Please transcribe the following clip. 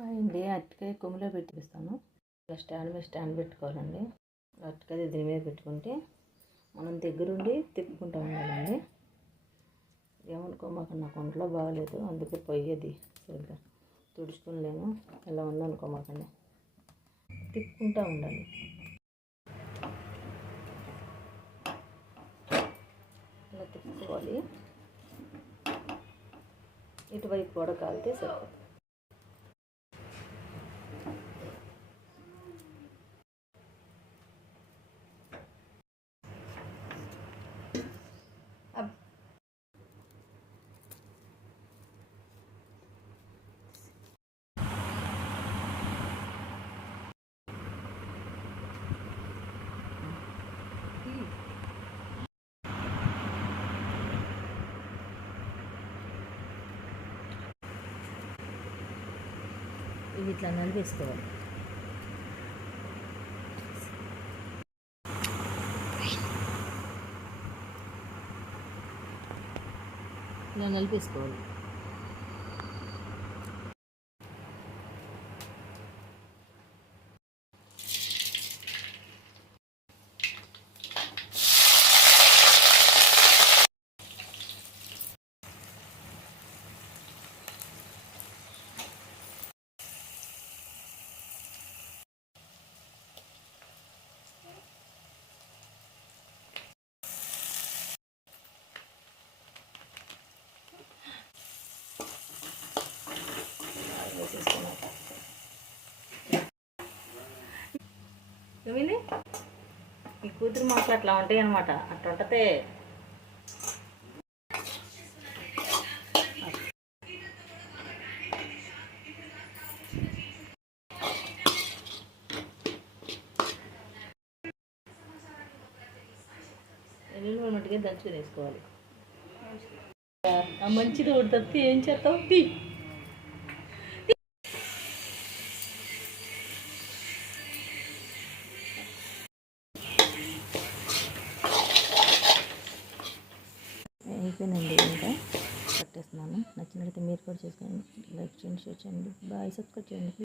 Hi అండి అరటికాయ కొమ్ములో పెట్టిస్తాను ఇలా స్టాండ్ మీద స్టాండ్ పెట్టుకోవాలండి. అరటికాయ దీని మీద పెట్టుకుంటే మనం దగ్గరుండి తిప్పుకుంటూ ఉండాలండి. ఏమనుకో మాకు నాకు ఒంట్లో బాగలేదు. అందుకే పోయేది సరిగ్గా. తుడుచుకోలేను ఇలా ఉందనుకో మాకండి తిప్పుకుంటూ ఉండాలి. ఇలా తిప్పుకోవాలి. ఇటువైపు కూడా కాలితే సరిపోతుంది. ఇవి ఇట్లా నలిపేసుకోవాలి. ఇలా నలిపేసుకోవాలి. నువ్వు ఈ కూతురు మాటలు అట్లా ఉంటాయి అనమాట అట్లా ఉంటుంది ఎల్లుల్లి మట్టుగా దంచుకుని వేసుకోవాలి మంచిది ఒకటి తప్పితే ఏం చేస్తావు? తీ. అయిపోయిందండి ఇంకా. కట్టేస్తున్నాను. నచ్చినట్లయితే మీరు కూడా చేసుకోండి. లైక్ చేయండి షేర్ చేయండి. బాయ్. సబ్స్క్రైబ్ చేయండి.